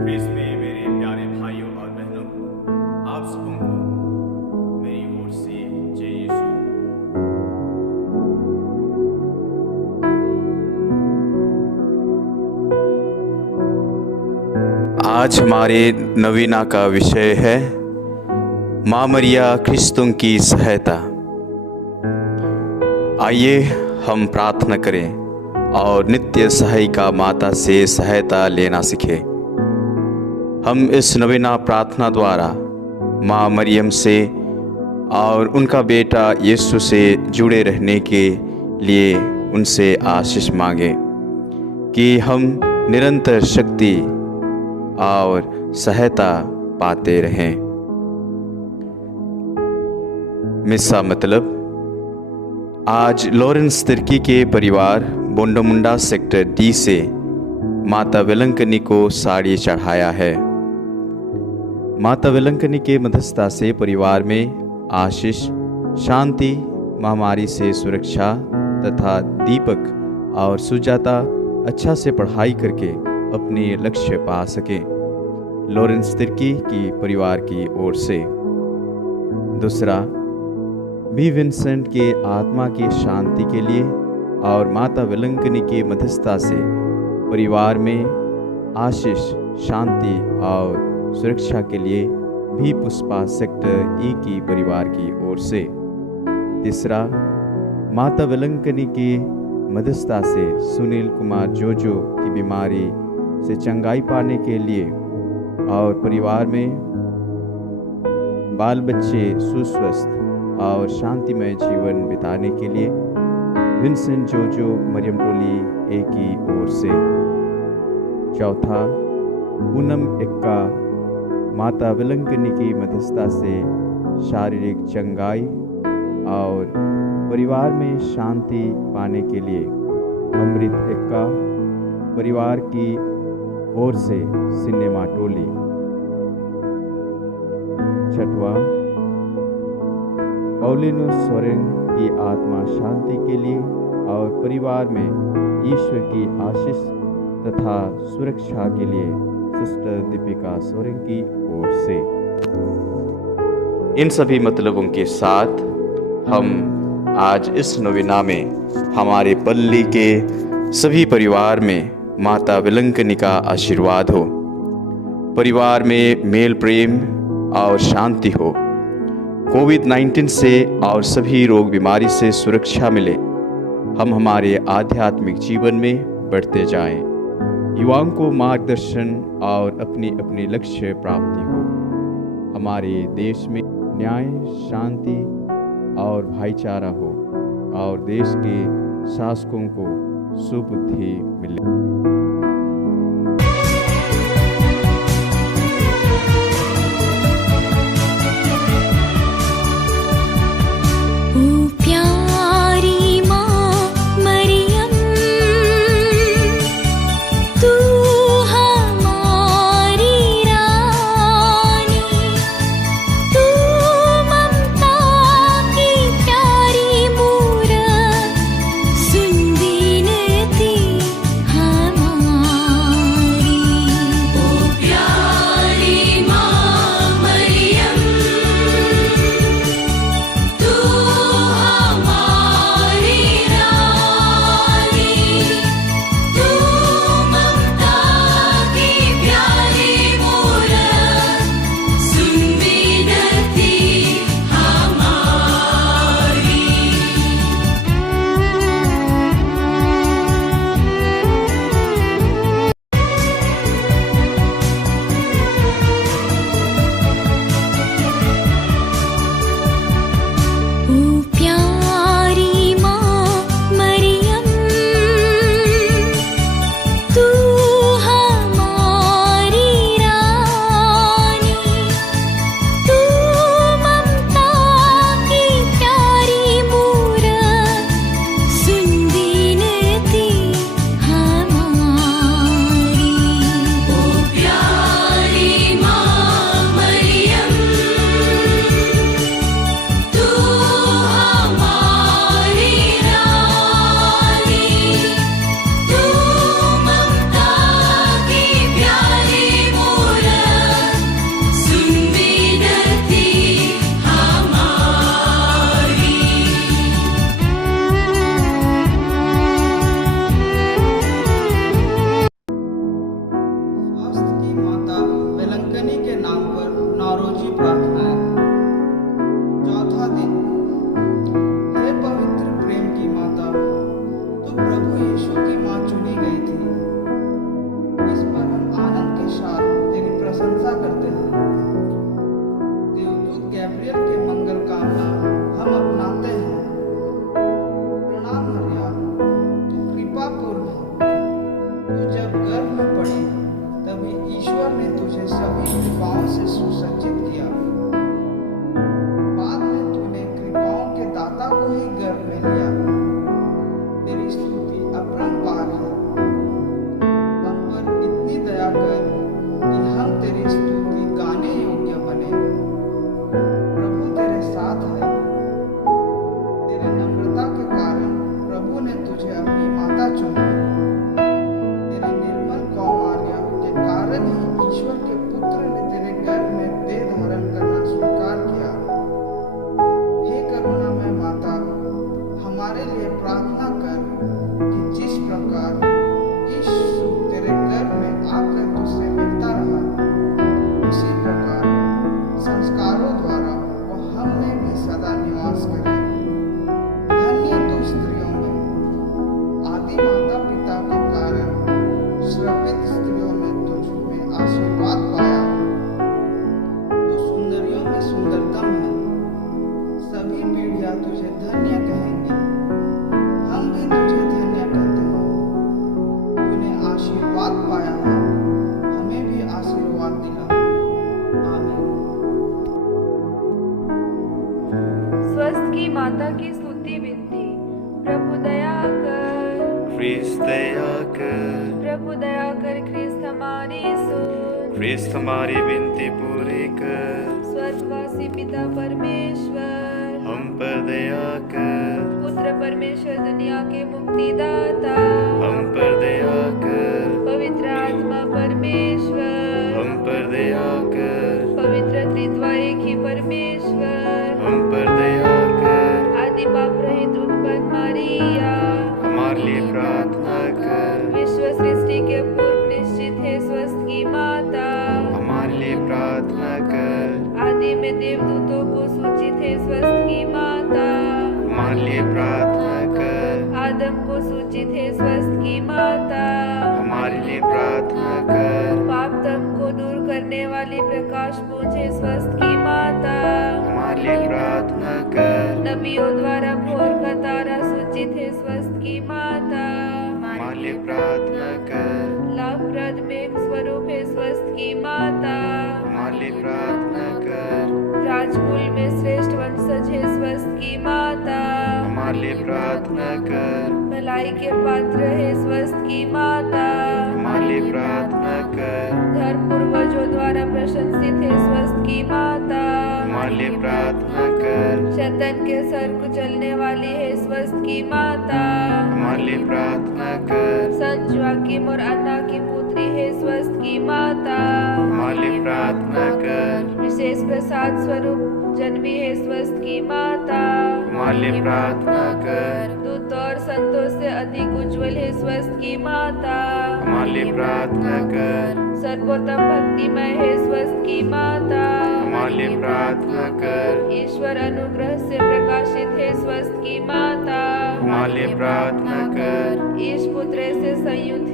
ख्रीस्त में मेरे प्यारे भाइयों और बहनों, आप सबको मेरी ओर से जय यीशु। आज हमारे नवीना का विषय है माँ मरिया ख्रिस्तों की सहायता। आइए हम प्रार्थना करें और नित्य सहायिका माता से सहायता लेना सीखें। हम इस नवीना प्रार्थना द्वारा माँ मरियम से और उनका बेटा यीशु से जुड़े रहने के लिए उनसे आशीष मांगें कि हम निरंतर शक्ति और सहायता पाते रहें। मिस्सा मतलब आज लॉरेंस तिर्की के परिवार बोंडोमुंडा सेक्टर डी से माता वेलंकनी को साड़ी चढ़ाया है। माता वेलंकनी के मध्यस्थता से परिवार में आशीष, शांति, महामारी से सुरक्षा तथा दीपक और सुजाता अच्छा से पढ़ाई करके अपने लक्ष्य पा सकें। लॉरेंस तिर्की की परिवार की ओर से। दूसरा, भी विंसेंट के आत्मा की शांति के लिए और माता वेलंकनी के मध्यस्थता से परिवार में आशीष, शांति और सुरक्षा के लिए भी पुष्पा सेक्टर ई की परिवार की ओर से। तीसरा, माता वेलंकनी के मध्यस्थता से सुनील कुमार जोजो की बीमारी से चंगाई पाने के लिए और परिवार में बाल बच्चे सुस्वस्थ और शांतिमय जीवन बिताने के लिए विंसेंट जोजो मरियम टोली ए की ओर से। चौथा, पूनम एक्का माता वेलंकनी की मध्यस्थता से शारीरिक चंगाई और परिवार में शांति पाने के लिए अमृत एक्का परिवार की ओर से सिनेमा टोली। छठवां, पौलिनो सोरेन की आत्मा शांति के लिए और परिवार में ईश्वर की आशीष तथा सुरक्षा के लिए सिस्टर दीपिका सोरेन की ओर से। इन सभी मतलबों के साथ हम आज इस नवीना में हमारे पल्ली के सभी परिवार में माता वेलंकनी का आशीर्वाद हो, परिवार में मेल प्रेम और शांति हो, कोविड-19 से और सभी रोग बीमारी से सुरक्षा मिले, हम हमारे आध्यात्मिक जीवन में बढ़ते जाएं, युवाओं को मार्गदर्शन और अपनी अपनी लक्ष्य प्राप्ति हो, हमारे देश में न्याय, शांति और भाईचारा हो और देश के शासकों को सुबुद्धि मिले। हाँ सभी कृपाओं से सुसज्जित किया। बाद में तूने कृपाओं के दाता को ही गर्भ में लिया। तेरी स्तुति अपरंपार है। हम पर इतनी दया कर कि हम तेरी स्तुति गाने योग्य बने। प्रभु तेरे साथ है। तेरे नम्रता के कारण प्रभु ने तुझे अपनी माता चुनी। तेरे निर्मल कौमार्य के कारण ही ईश्वर के पुत्र ने तेरे गर्भ में देह धारण करना स्वीकार किया। हे करुणामय माता, हमारे लिए प्रार्थना कर कि जिस प्रकार यीशु तेरे गर्भ में आकर तुझसे मिलता रहा, उसी प्रकार संस्कारों द्वारा वह हम में भी सदा निवास करे। धन्य तू स्त्रियों में, आदि माता पिता के कारण श्रापित स्त्रियों ने तुझ में आशीर्वाद पाया। तू सुंदरियों में सुंदरतम है। सभी पीढ़ियां तुझे धन्य कहेंगी। हम भी तुझे धन्य कहते हैं। तूने आशीर्वाद पाया है, हमें भी आशीर्वाद दिला। आमीन। स्वस्थ की माता की स्तुति विनती। प्रभु दया कर, ख्रिस्त दया कर, प्रभु दया कर, ख्रिस्त हमारी सुन। ख्रिस्त हमारी विनती पूरी कर, स्वर्गवासी पिता परमेश्वर, हम पर दया कर, पुत्र परमेश्वर दुनिया के मुक्तिदाता, हम पर दया कर, पवित्र आत्मा परमेश्वर, हम पर दया कर, पवित्र त्रित्वा एक ही परमेश्वर, हम पर दया कर, आदि पाप रहित उत्पन्न मरिया, हमारे लिए प्रार्थना कर, विश्व सृष्टि के पूर्व निश्चित है स्वस्थ की माता, हमारे लिए प्रार्थना कर, आदि में देवदूतों को सूचित है स्वस्थ की माता, हमारे लिए प्रार्थना कर, आदम को सूचित है स्वस्थ की माता, हमारे लिए प्रार्थना कर, पाप तम को दूर करने वाली प्रकाश पूंज है स्वस्थ की माता, हमारे लिए प्रार्थना कर, नबियों द्वारा भोर का तारा सूचित है स्वस्थ की माता, हमारे लिए प्रार्थना कर, लाभप्रद में स्वरूप है स्वस्थ की माता, हमारे लिए प्रार्थना कर, राजकुल में श्रेष्ठ वंशज है स्वस्थ की माता, हमारे लिए प्रार्थना कर, भलाई के पात्र है स्वस्थ की माता, हमारे लिए प्रार्थना कर, धर्म पूर्वजों द्वारा प्रशंसित है स्वस्थ की माता, हमारे लिए प्रार्थना कर, शैतान के सर कुचलने वाली है स्वस्थ की माता, हमारे लिए प्रार्थना कर, संत जोआकिम और अन्ना की पुत्री है स्वस्थ की माता, हमारे लिए प्रार्थना कर, विशेष प्रसाद स्वरूप जन्मी है स्वस्थ की माता, हमारे लिए प्रार्थना कर, दूत और संतों से अधिक उज्जवल है स्वस्थ की माता, हमारे लिए प्रार्थना कर, सर्वोत्तम भक्तिमय है स्वस्थ की माता, हमारे लिए प्रार्थना कर, ईश्वर अनुग्रह से प्रकाशित है स्वस्थ की माता, हमारे लिए प्रार्थना कर, ईश पुत्र से संयुक्त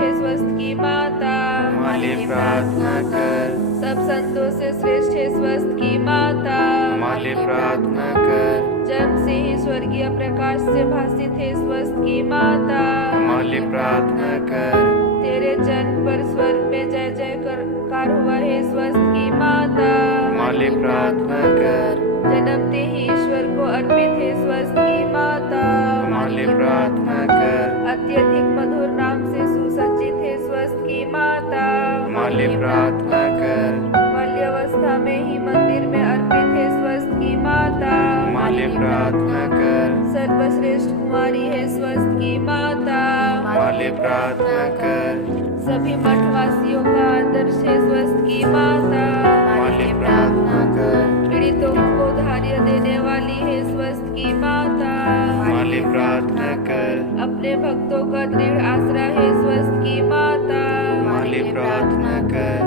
है स्वस्थ की माता, हमारे लिए प्रार्थना कर, सब संतों से श्रेष्ठ है स्वस्थ की माता, हमारे लिए प्रार्थना कर, जन्म से ही स्वर्गीय प्रकाश से भासित है स्वस्थ की माता, हमारे लिए प्रार्थना कर, तेरे जन्म पर स्वर्ग में जय जयकार हुआ है स्वस्थ की माता, हमारे लिए प्रार्थना कर, जन्मते ही ईश्वर को अर्पित है स्वस्थ की माता, हमारे लिए प्रार्थना कर, अत्यधिक मधुर नाम से सुसज्जित है स्वस्थ की माता, हमारे लिए प्रार्थना कर, बाल्यावस्था में ही मंदिर में अर्पित है स्वस्थ की माता, हमारे लिए प्रार्थना कर, सर्वश्रेष्ठ कुमारी है स्वस्थ की माता, हमारे लिए प्रार्थना कर, सभी मठवासियों का आदर्श है स्वस्थ की माता, हमारे लिए प्रार्थना कर, पीड़ितों को धैर्य देने वाली है स्वस्थ की माता, हमारे लिए प्रार्थना कर, अपने भक्तों का दृढ़ आसरा है स्वस्थ की माता, हमारे लिए प्रार्थना कर,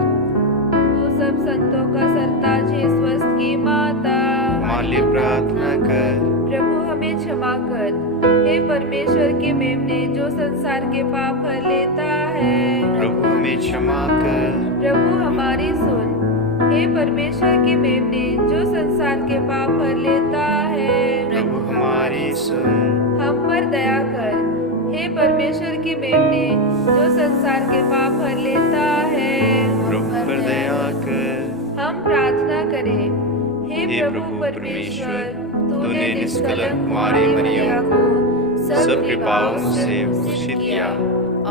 तू सब संतों का सरताज है स्वस्थ की माता, हमारे लिए प्रार्थना कर, प्रभु हमें क्षमा कर, हे परमेश्वर के मेमने जो संसार के पाप हर लेता है, प्रभु हमें क्षमा कर, प्रभु हमारी सुन, हे परमेश्वर के मेमने जो संसार के पाप हर लेता है, प्रभु हमारी सुन, हम पर दया कर, हे परमेश्वर के मेमने जो संसार के पाप हर लेता है, प्रभु पर हे प्रभु परमेश्वर, तूने निष्कलंक कुंवारी मरियम को सब कृपाओं से भूषित किया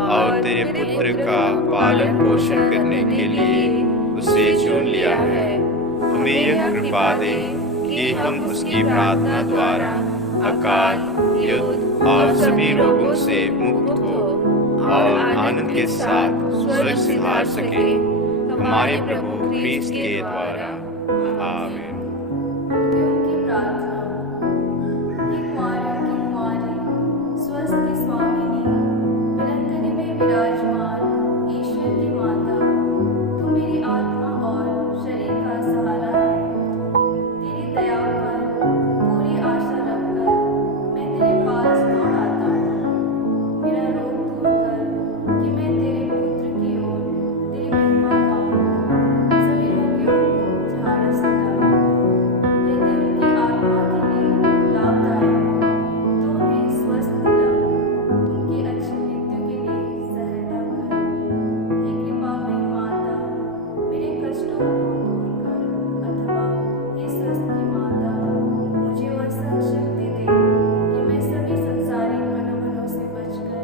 और तेरे पुत्र का पालन पोषण करने के लिए उसे चुन लिया है। हमें यह कृपा दे कि हम उसकी प्रार्थना द्वारा अकाल, युद्ध और सभी रोगों से मुक्त हो और आनंद के साथ स्वर्ग सिधार सके, हमारे प्रभु ख्रीस्त के द्वारा। आमीन। की प्रार्थना। हे कुंवारों की कुंवारी, स्वस्थ की स्वामिनी, विलंघनी में विराजमान ईश्वर की माता, तू मेरी आत्मा और शरीर का सहारा है। तेरी दया पर पूरी आशा रखकर मैं तेरे पास दौड़ आता हूँ। मेरा रोग दूर कर कि मैं तेरे पुत्र की ओर तेरी महिमा गाऊं। सभी रोगियों को झाड़स दिला, यदि उनकी आत्मा के लिए लाभदायक हो तो उन्हें स्वस्थ दिला। उनकी अच्छी मृत्यु के लिए सहायता कर। हे कृपामयी माता, मेरे कष्टों को दूर कर, अथवा हे स्वस्थ की माता, मुझे वह शक्ति दे कि मैं सभी संसारिक प्रलोभनों से बचकर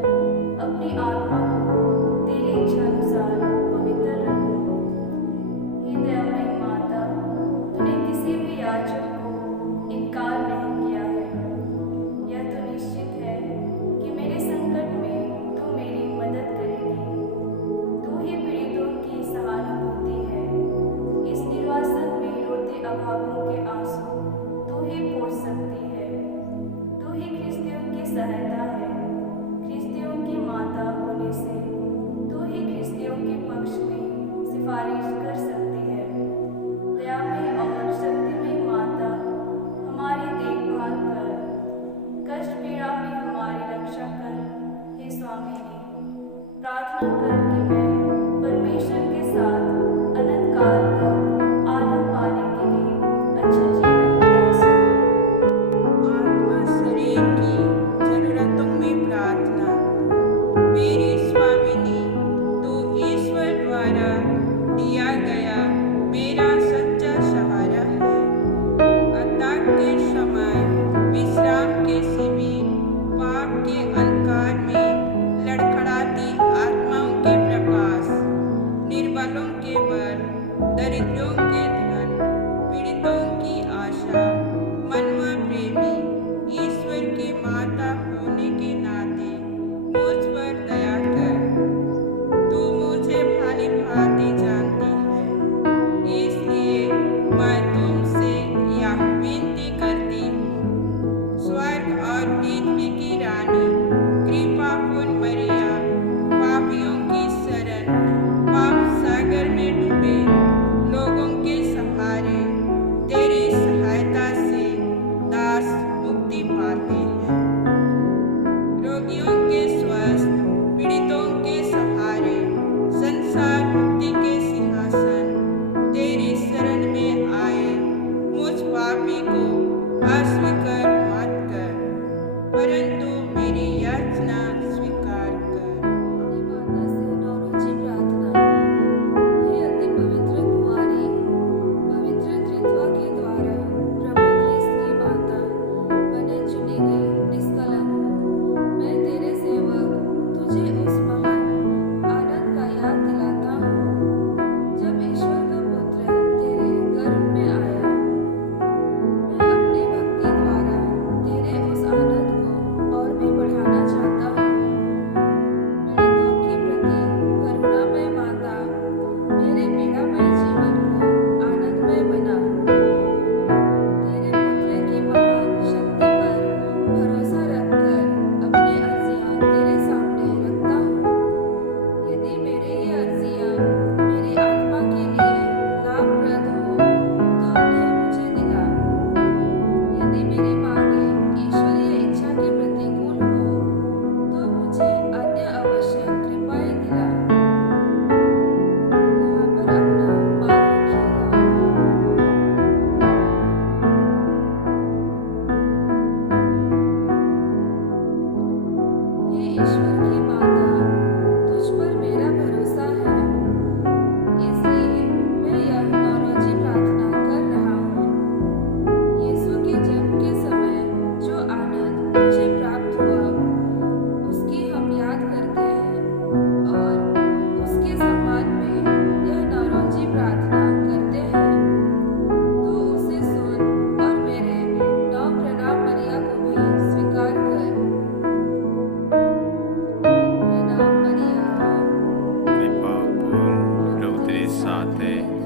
अपनी आत्मा को तेरी इच्छा अनुसार पवित्र रखूं। हे दयामयी माता, तूने किसी भी याचक को इनकार नहीं किया है। यह तो निश्चित है कि मेरे संकट में तू मेरी मदद करेगी। तू ही पीड़ितों की सहानुभूति है।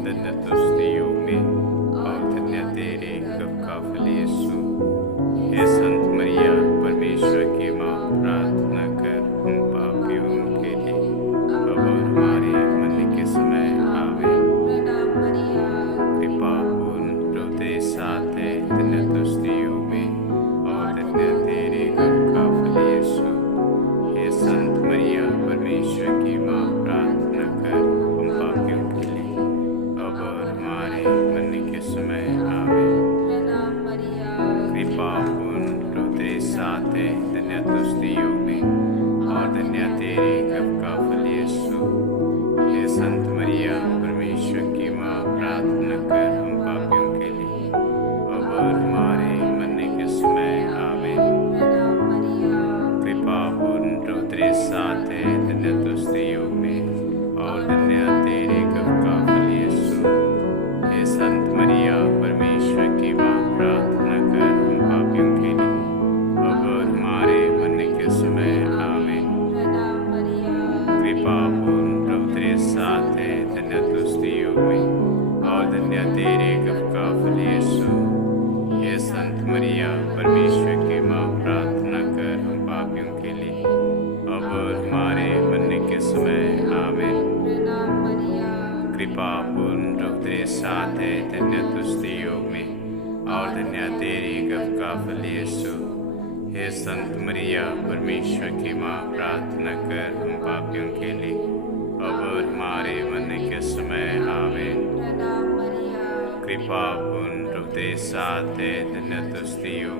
धन्य तू स्त्रियों में और धन्य तेरे गर्भ का फल यीशु। हे संत मरिया परमेश्वर की माँ, प्रार्थना कर हम पापियों के लिए अब और हमारे मरने के समय आमीन। प्रणाम मरिया, कृपा पूर्ण प्रभु तेरे साथ है, धन्य तू स्त्रियों में और धन्य तेरे गर्भ का फल यीशु। हे संत मरिया परमेश्वर की माँ, प्रार्थना कर हम पापियों के लिए अब और हमारे मरने के समय आमीन। प्रणाम मरिया, कृपा पूर्ण प्रभु तेरे साथ है, धन्य तू स्त्रियों में और धन्य तेरे गर्भ का फल यीशु। हे संत मरिया परमेश्वर की माँ, प्रार्थना कर हम पापियों के लिए अब और हमारे मरने के समय आमीन। प्रणाम मरिया, कृपा पूर्ण प्रभु तेरे साथ है, धन्य तू स्त्रियों में और धन्य तेरे गर्भ का फल यीशु। हे संत मरिया परमेश्वर की माँ, प्रार्थना कर हम पापियों के लिए अब और हमारे मरने के समय आमीन। प्रणाम मरिया, कृपा पूर्ण प्रभु तेरे साथ है, धन्य तू स्त्रियों में और धन्य तेरे गर्भ का फल यीशु। हे संत मरिया परमेश्वर की माँ, प्रार्थना कर हम पापियों के लिए अब और हमारे मरने के समय आमीन। प्रणाम मरिया, कृपा पूर्ण प्रभु तेरे साथ है, धन्य तू स्त्रियों में और धन्य तेरे गर्भ का फल यीशु। हे संत मरिया परमेश्वर की माँ, प्रार्थना कर हम पापियों के लिए अब और हमारे मरने के समय आमीन। प्रणाम मरिया, कृपा पूर्ण प्रभु तेरे साथ है, धन्य तू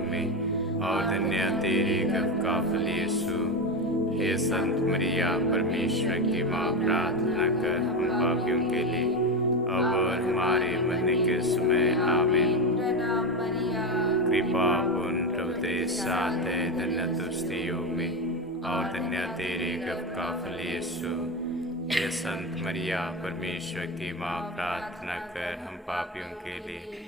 स्त्रियों में और धन्य तेरे गर्भ का फल यीशु। हे संत मरिया परमेश्वर की माँ, प्रार्थना कर हम पापियों के लिए अब और हमारे मरने के समय आमीन। प्रणाम मरिया, कृपा पूर्ण प्रभु तेरे साथ है, धन्य तू स्त्रियों में और धन्य तेरे गर्भ का फल यीशु। हे संत मरिया परमेश्वर की माँ, प्रार्थना कर हम पापियों के लिए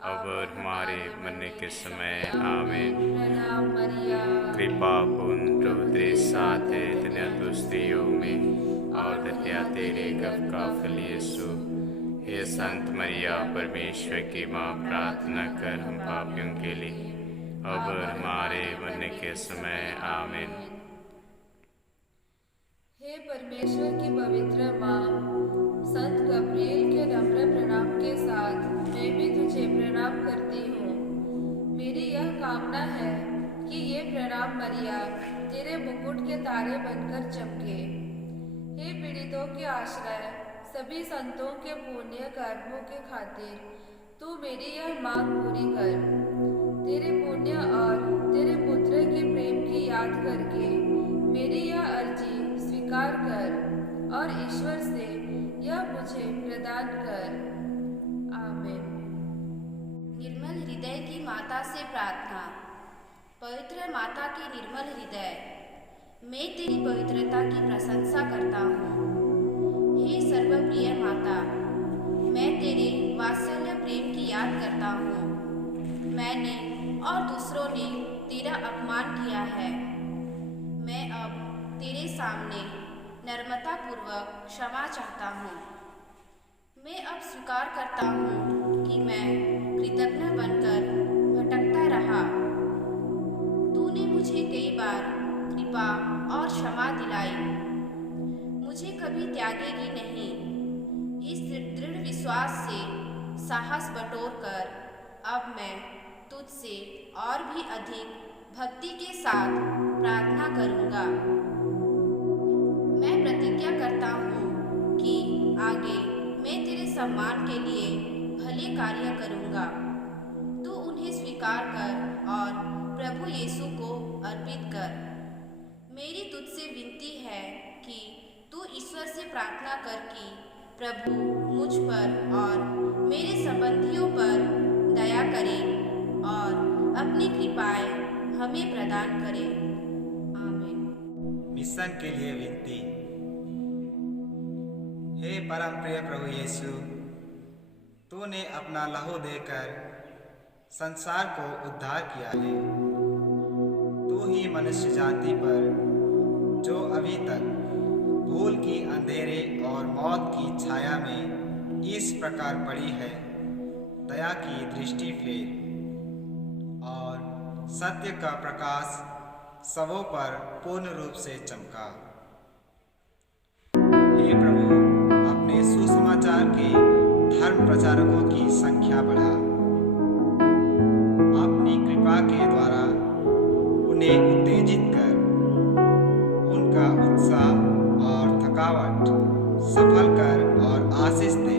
अब और हमारे मरने के समय आमीन। प्रणाम मरिया, कृपा पूर्ण प्रभु तेरे साथ है, धन्य तू स्त्रियों में और धन्य तेरे गर्भ का फल यीशु। हे संत मरिया परमेश्वर की माँ, प्रार्थना कर हम पापियों के लिए अब और हमारे मरने के समय आमीन। हे परमेश्वर की पवित्र माँ, संत गब्रिएल के नम्र प्रणाम के साथ मैं भी तुझे प्रणाम करती हूँ। मेरी यह कामना है कि ये प्रणाम मरिया तेरे मुकुट के तारे बनकर चमके। हे पीड़ितों के आश्रय, सभी संतों के पुण्य कर्मों के खातिर तू मेरी यह मांग पूरी कर। तेरे पुण्य और तेरे पुत्र के प्रेम की याद करके मेरी यह अर्जी स्वीकार कर और ईश्वर से यह मुझे प्रदान कर। आमीन। निर्मल हृदय की माता से प्रार्थना। पवित्र माता के निर्मल हृदय, मैं तेरी पवित्रता की प्रशंसा करता हूँ। हे सर्वप्रिय माता, मैं तेरे वात्सल्य प्रेम की याद करता हूँ। मैंने और दूसरों ने तेरा अपमान किया है। मैं अब तेरे सामने नम्रतापूर्वक क्षमा चाहता हूँ। मैं अब स्वीकार करता हूँ कि मैं कृतज्ञ बनकर भटकता रहा। तूने मुझे कई बार कृपा और क्षमा दिलाई, मुझे कभी त्यागेगी नहीं। इस दृढ़ विश्वास से साहस बटोर कर अब मैं तुझसे और भी अधिक भक्ति के साथ प्रार्थना करूँगा। मैं प्रतिज्ञा करता हूँ कि आगे मैं तेरे सम्मान के लिए भले कार्य करूँगा। तू उन्हें स्वीकार कर और प्रभु यीशु को अर्पित कर। मेरी तुझसे विनती है कि तू ईश्वर से प्रार्थना कर कि प्रभु मुझ पर और मेरे संबंधियों पर दया करे और अपनी कृपाएं हमें प्रदान करे। आमीन। मिशन के लिए विनती। हे परम प्रिय प्रभु यीशु, तूने अपना लहू देकर संसार को उद्धार किया है। तू ही मनुष्य जाति पर, जो अभी तक भूल की अंधेरे और मौत की छाया में इस प्रकार पड़ी है, दया की दृष्टि फेर, और सत्य का प्रकाश सबों पर पूर्ण रूप से चमका। हे प्रभु, अपने सुसमाचार के धर्म प्रचारकों की संख्या बढ़ा। अपनी कृपा के द्वारा उन्हें उत्तेजित कर उनका उत्साह और थकावट सफल कर और आशीष दे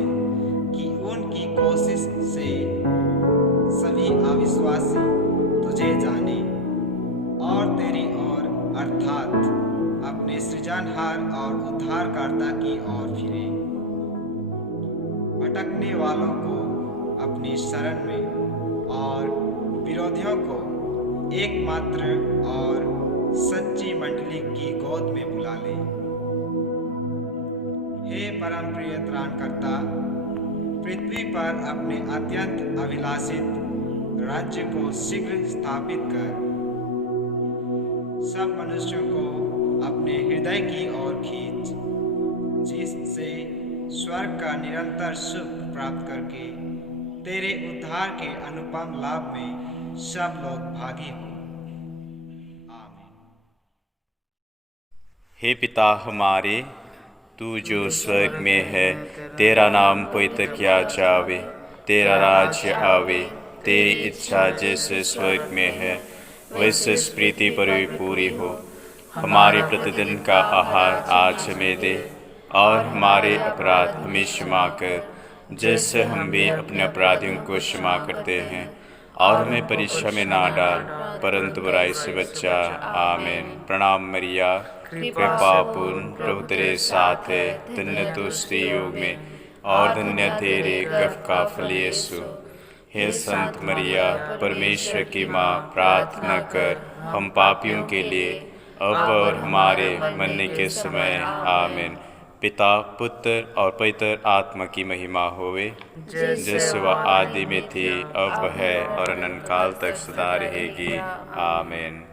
कि उनकी कोशिश से सभी अविश्वासी तुझे जाने और तेरी ओर अर्थात अपने सृजनहार और उद्धारकर्ता की ओर फिरे। भटकने वालों को अपनी शरण में और विरोधियों को एकमात्र और सच्ची मंडली की गोद में बुला ले। हे परम प्रिय त्राणकर्ता, पृथ्वी पर अपने अत्यंत अभिलाषित राज्य को शीघ्र स्थापित कर सब मनुष्यों को अपने हृदय की ओर खींच, जिससे स्वर्ग का निरंतर सुख प्राप्त करके तेरे उद्धार के अनुपम लाभ में सब लोग भागी हों। आमीन। हे पिता हमारे, तू जो स्वर्ग में है, तेरा नाम पवित्र किया जावे, तेरा राज्य आवे, तेरी इच्छा जैसे स्वर्ग में है वैसे इस पृथ्वी पर भी पूरी हो। हमारे प्रतिदिन का आहार आज हमें दे, और हमारे अपराध हमें क्षमा कर, जैसे हम भी अपने अपराधियों को क्षमा करते हैं, और हमें परीक्षा में ना डाल, परंतु बुराई से बचा। आमीन। प्रणाम मरिया, कृपा पूर्ण, प्रभु तेरे साथ है, धन्य तू स्त्रियों में, और धन्य तेरे गर्भ का फल यीशु। हे संत मरिया, परमेश्वर की माँ, प्रार्थना कर हम पापियों के लिए, अब और हमारे मरने के समय। आमीन। पिता, पुत्र और पवित्र आत्मा की महिमा होवे, जैसे वह आदि में थी, अब है और अनंत काल तक सदा रहेगी। आमीन।